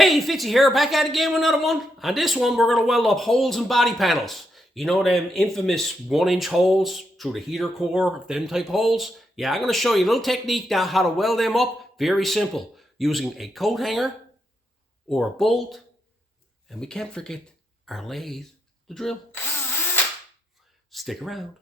Hey, Fitzy here, back at it again with another one. On this one, we're going to weld up holes in body panels. You know them infamous 1-inch holes through the heater core, them type holes? Yeah, I'm going to show you a little technique now how to weld them up. Very simple. Using a coat hanger or a bolt. And we can't forget our lathe, the drill. Stick around.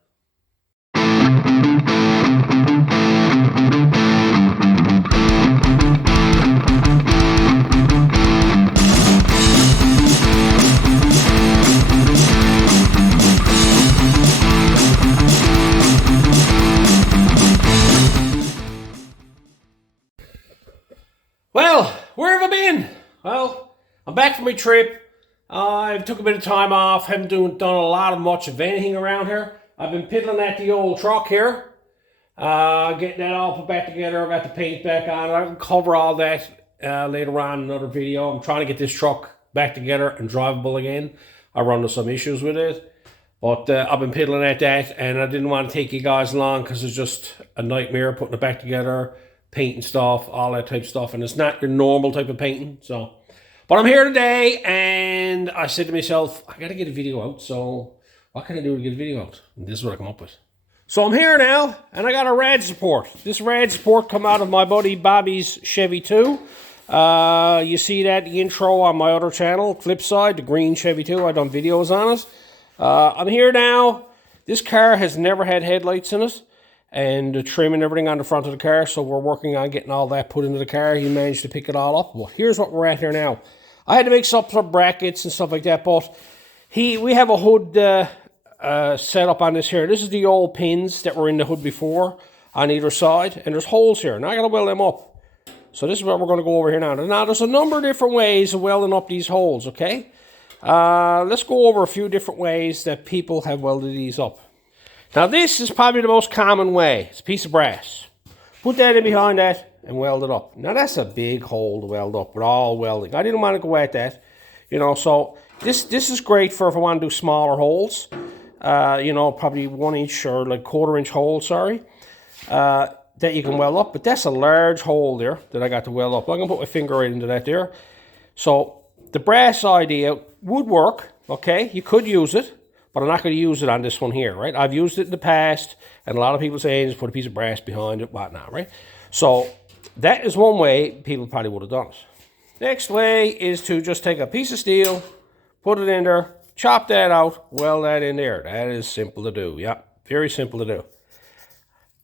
Well, where have I been? Well, I'm back from my trip. I took a bit of time off, haven't done much of anything around here. I've been piddling at the old truck here, getting that all put back together. I got the paint back on. I'll cover all that later on in another video. I'm trying to get this truck back together and drivable again. I run into some issues with it, but I've been piddling at that, and I didn't want to take you guys along because it's just a nightmare putting it back together. Painting stuff, all that type of stuff, and it's not your normal type of painting. So, but I'm here today, and I said to myself, I gotta get a video out. So, what can I do to get a video out? And this is what I come up with. So I'm here now, and I got a rad support. This rad support come out of my buddy Bobby's Chevy 2. You see that the intro on my other channel, Flipside, the green Chevy 2. I've done videos on it. I'm here now. This car has never had headlights in it, and the trim and everything on the front of the car, so we're working on getting all that put into the car. He managed to pick it all up. Well, here's what we're at here now. I had to make some brackets and stuff like that, but we have a hood set up on this here. This is the old pins that were in the hood before on either side, and there's holes here. Now I gotta weld them up. So this is what we're gonna go over here now. Now there's a number of different ways of welding up these holes, okay? Let's go over a few different ways that people have welded these up. Now this is probably the most common way. It's a piece of brass. Put that in behind that and weld it up. Now that's a big hole to weld up with all welding. I didn't want to go at that, you know, so this is great for if I want to do smaller holes. You know, probably 1-inch or like 1/4-inch hole, sorry. That you can weld up, but that's a large hole there that I got to weld up. I'm gonna put my finger right into that there. So the brass idea would work, okay? You could use it. But I'm not going to use it on this one here, right? I've used it in the past, and a lot of people say, just put a piece of brass behind it, whatnot, right? So that is one way people probably would have done it. Next way is to just take a piece of steel, put it in there, chop that out, weld that in there. That is simple to do, yeah, very simple to do.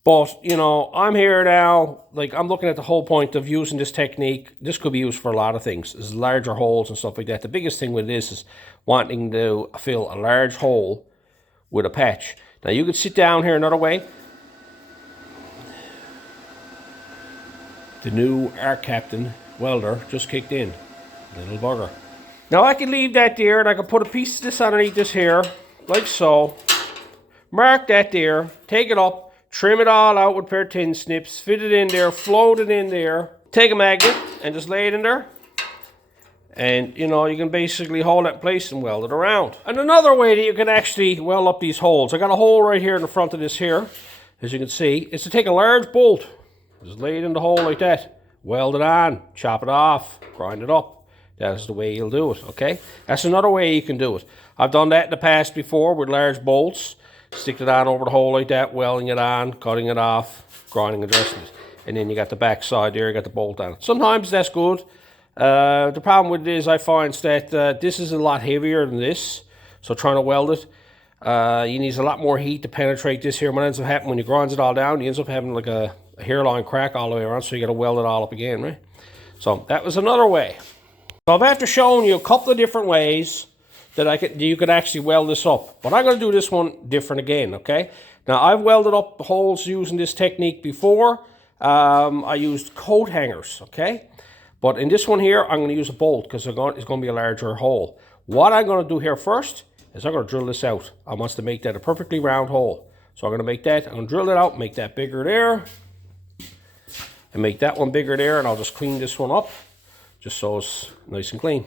But, you know, I'm here now, like, I'm looking at the whole point of using this technique. This could be used for a lot of things. There's larger holes and stuff like that. The biggest thing with this is wanting to fill a large hole with a patch. Now, you could sit down here another way. The new Art Captain welder just kicked in. Little bugger. Now, I can leave that there, and I can put a piece of this underneath this here, like so. Mark that there, take it up. Trim it all out with a pair of tin snips, fit it in there, float it in there, take a magnet and just lay it in there. And, you know, you can basically hold it in place and weld it around. And another way that you can actually weld up these holes, I got a hole right here in the front of this here, as you can see, is to take a large bolt, just lay it in the hole like that, weld it on, chop it off, grind it up. That's the way you'll do it, okay? That's another way you can do it. I've done that in the past before with large bolts. Stick it on over the hole like that, welding it on, cutting it off, grinding and dressing it. And then you got the back side there, you got the bolt on it. Sometimes that's good. The problem with it is I find that this is a lot heavier than this. So trying to weld it, you need a lot more heat to penetrate this here. What ends up happening when you grind it all down, you end up having like a hairline crack all the way around, so you got to weld it all up again, right? So that was another way. So I've after showing you a couple of different ways that you could actually weld this up. But I'm going to do this one different again, okay? Now, I've welded up holes using this technique before. I used coat hangers, okay? But in this one here, I'm going to use a bolt because it's going to be a larger hole. What I'm going to do here first is I'm going to drill this out. I want to make that a perfectly round hole. So I'm going to make that, I'm going to drill it out, make that bigger there, and make that one bigger there, and I'll just clean this one up just so it's nice and clean.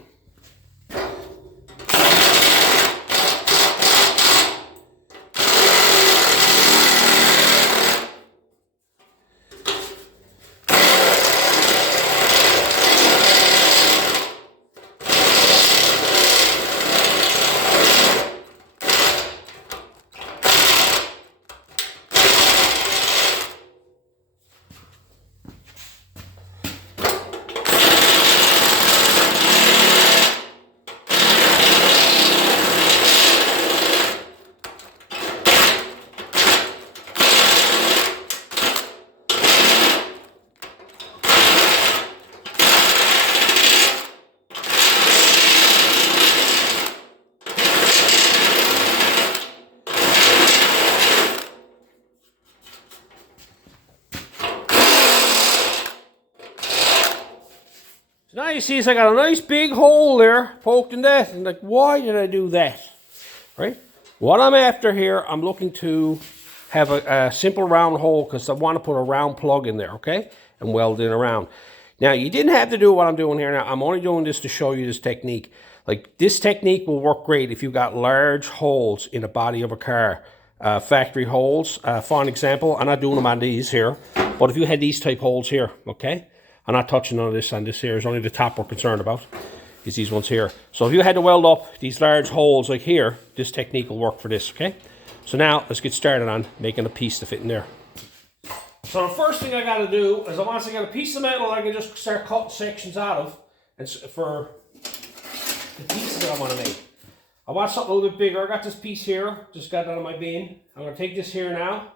now you see, I got a nice big hole there poked in that. And like, why did I do that? Right? What I'm after here, I'm looking to have a simple round hole because I want to put a round plug in there, okay? And weld it around. Now, you didn't have to do what I'm doing here now. I'm only doing this to show you this technique. Like, this technique will work great if you've got large holes in the body of a car. Factory holes, for an example. I'm not doing them on these here. But if you had these type holes here, okay? I'm not touching none of this on this here. It's only the top we're concerned about. Is these ones here. So if you had to weld up these large holes like here, this technique will work for this, okay? So now, let's get started on making a piece to fit in there. So the first thing I got to do is once I got a piece of metal, I can just start cutting sections out of and for the pieces that I want to make. I want something a little bit bigger. I got this piece here, just got that on my bin. I'm going to take this here now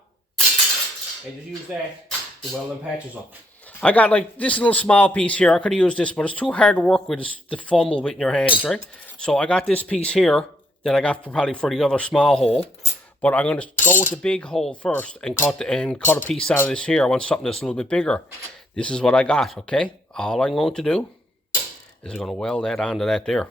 and just use that to weld them patches up. I got like this little small piece here. I could have used this, but it's too hard to work with. It's to fumble with in your hands, right? So I got this piece here that I got probably for the other small hole. But I'm going to go with the big hole first and cut a piece out of this here. I want something that's a little bit bigger. This is what I got, okay? All I'm going to do is I'm going to weld that onto that there.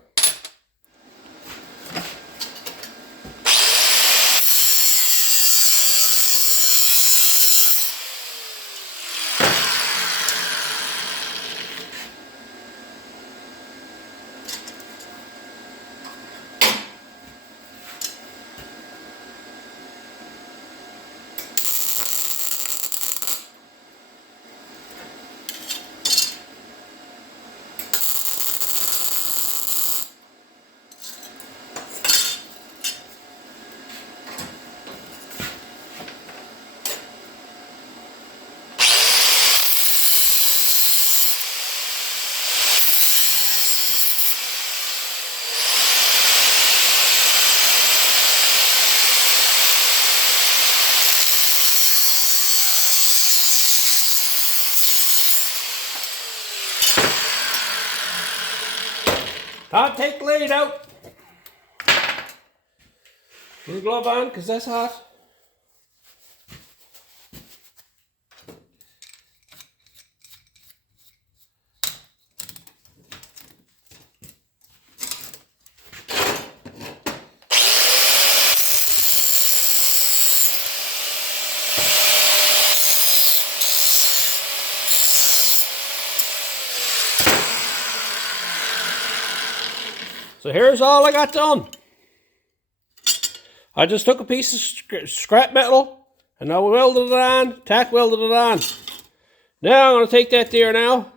I'll take the lid out. Put a glove on because that's hot. So here's all I got done. I just took a piece of scrap metal and I welded it on, tack welded it on. Now I'm going to take that there now.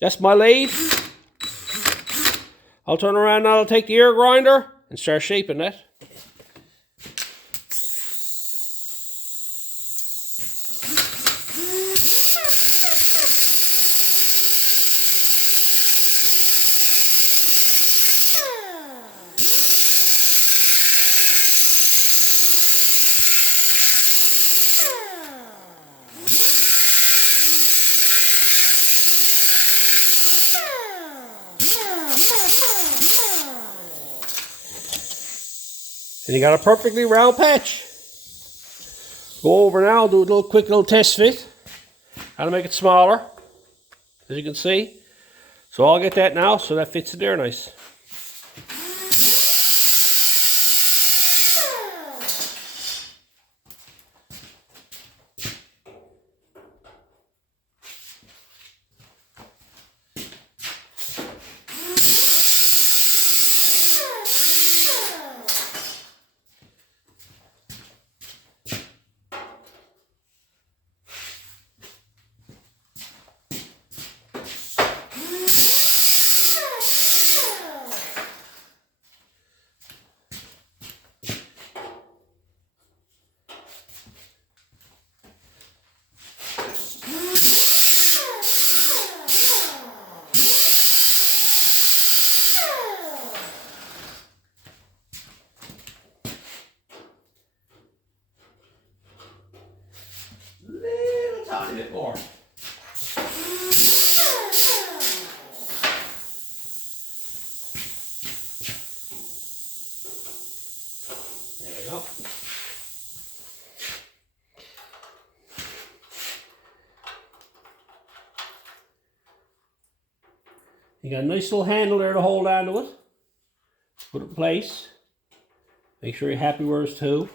That's my lathe. I'll turn around now, I'll take the air grinder and start shaping that. And you got a perfectly round patch. Go over now, do a quick little test fit. How to make it smaller, as you can see. So I'll get that now, so that fits in there nice. A bit more. There we go. You got a nice little handle there to hold onto it. Put it in place. Make sure you're happy where it's to.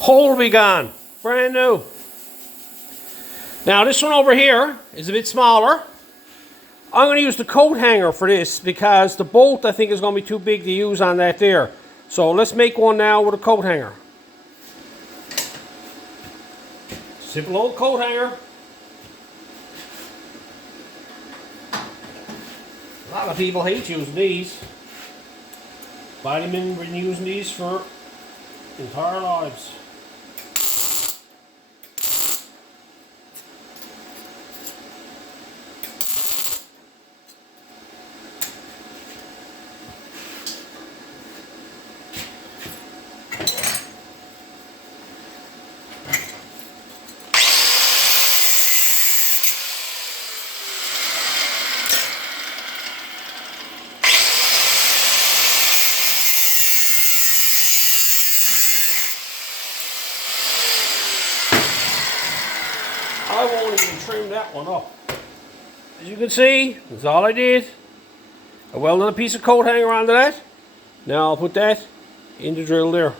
Hole will be gone. Brand new. Now this one over here is a bit smaller. I'm going to use the coat hanger for this because the bolt I think is going to be too big to use on that there. So let's make one now with a coat hanger. Simple old coat hanger. A lot of people hate using these. Vitamin been using these for entire lives. I won't even trim that one up. As you can see, that's all I did. I welded a piece of coat hanger onto that. Now I'll put that in the drill there.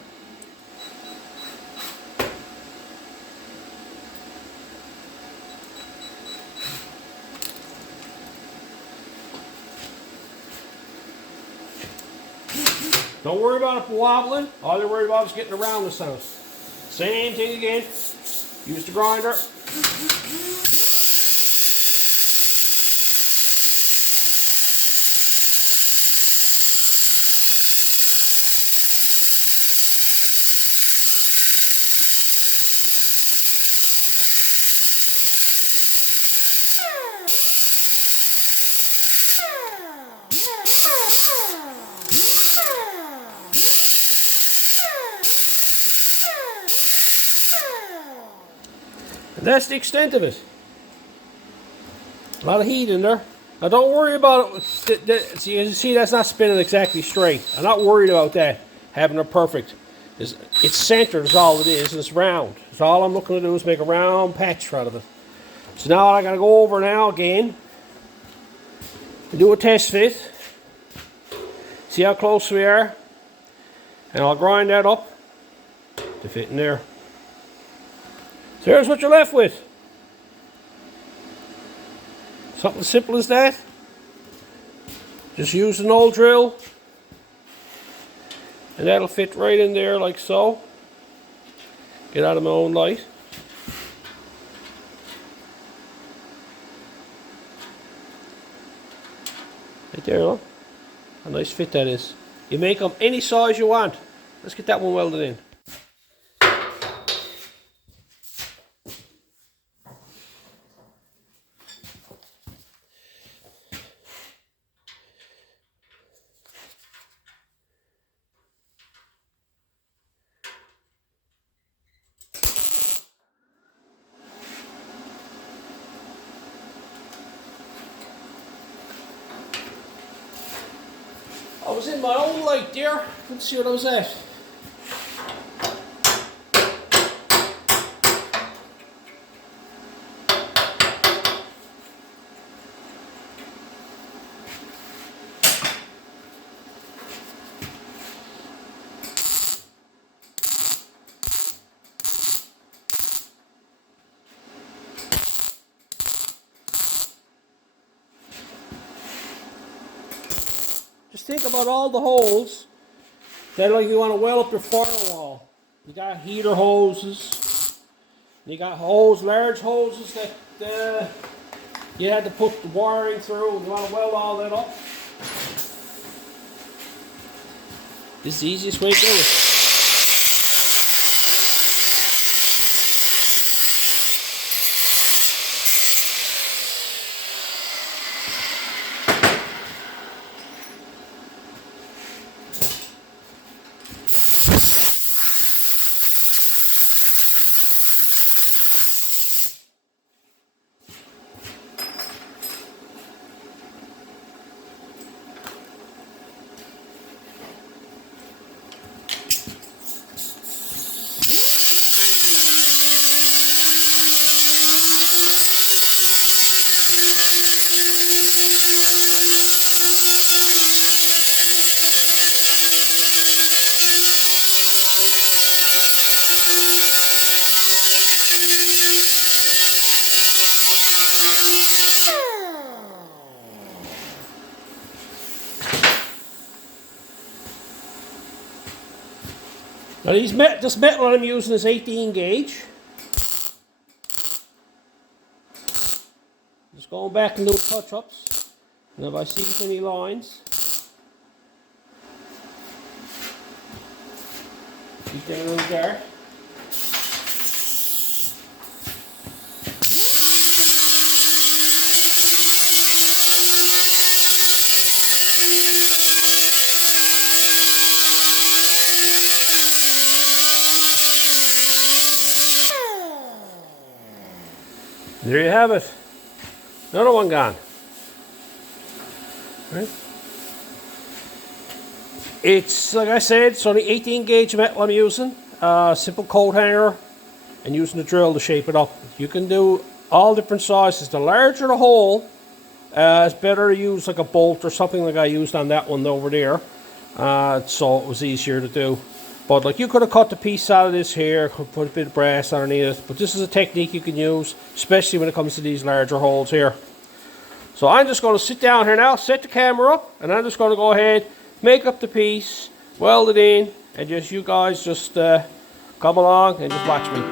Don't worry about it wobbling. All you're worried about is getting around this house. Same thing again. Use the grinder. And that's the extent of it. A lot of heat in there. Now don't worry about it. You can see that's not spinning exactly straight. I'm not worried about that, having it perfect. It's centered is all it is, and it's round. So all I'm looking to do is make a round patch out of it. So now I gotta go over now again and do a test fit. See how close we are. And I'll grind that up to fit in there. So here's what you're left with. Something simple as that. Just use an old drill. And that'll fit right in there like so. Get out of my own light. Right there, look. A nice fit that is. You make them any size you want. Let's get that one welded in. I was in my own light there. Let's see what I was at. Just think about all the holes that like you want to weld up your firewall. You got heater hoses. You got large hoses that you had to put the wiring through. You want to weld all that up. This is the easiest way to do it. Now this metal I'm using is 18 gauge. Just going back and doing touch-ups. And if I see any lines, keep them a little dark. There you have it. Another one gone. Right. It's, like I said, it's only 18 gauge metal I'm using. Simple coat hanger and using the drill to shape it up. You can do all different sizes. The larger the hole, it's better to use like a bolt or something like I used on that one over there. So it was easier to do. But like you could have cut the piece out of this here, could put a bit of brass underneath it. But this is a technique you can use, especially when it comes to these larger holes here. So I'm just going to sit down here now, set the camera up, and I'm just going to go ahead, make up the piece, weld it in, and just you guys just come along and just watch me.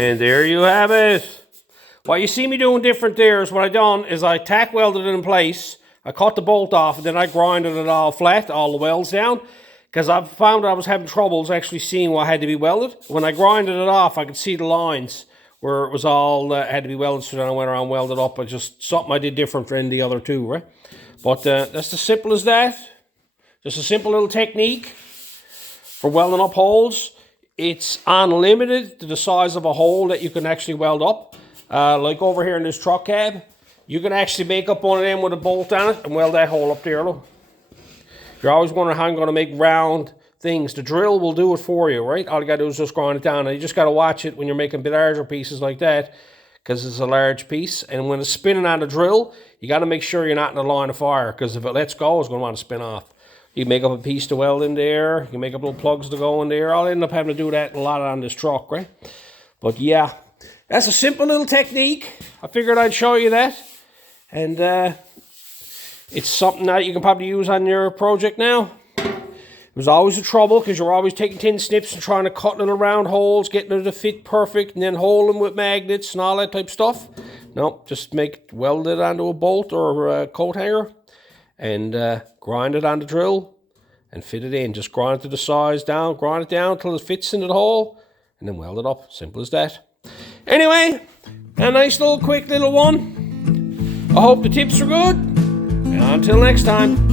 And there you have it. What you see me doing different there is what I done is I tack welded it in place. I cut the bolt off and then I grinded it all flat, all the welds down. Because I found I was having troubles actually seeing what had to be welded. When I grinded it off, I could see the lines where it was all had to be welded. So then I went around and welded up. But just something I did different than the other two, right? But that's as simple as that. Just a simple little technique for welding up holes. It's unlimited to the size of a hole that you can actually weld up. Like over here in this truck cab, you can actually make up one of them with a bolt on it and weld that hole up there, look. If you're always wondering how I'm going to make round things, the drill will do it for you, right? All you got to do is just grind it down. And you just got to watch it when you're making bit larger pieces like that, because it's a large piece. And when it's spinning on the drill, you got to make sure you're not in the line of fire, because if it lets go, it's going to want to spin off. You make up a piece to weld in there. You make up little plugs to go in there. I'll end up having to do that a lot on this truck, right? But yeah, that's a simple little technique. I figured I'd show you that. And it's something that you can probably use on your project now. It was always a trouble because you're always taking tin snips and trying to cut little round holes, getting them to fit perfect, and then hold them with magnets and all that type of stuff. No, just weld it onto a bolt or a coat hanger and grind it on the drill and fit it in. Just grind it to the size down, grind it down until it fits into the hole, and then weld it up. Simple as that. Anyway, a nice little quick little one. I hope the tips are good. And until next time.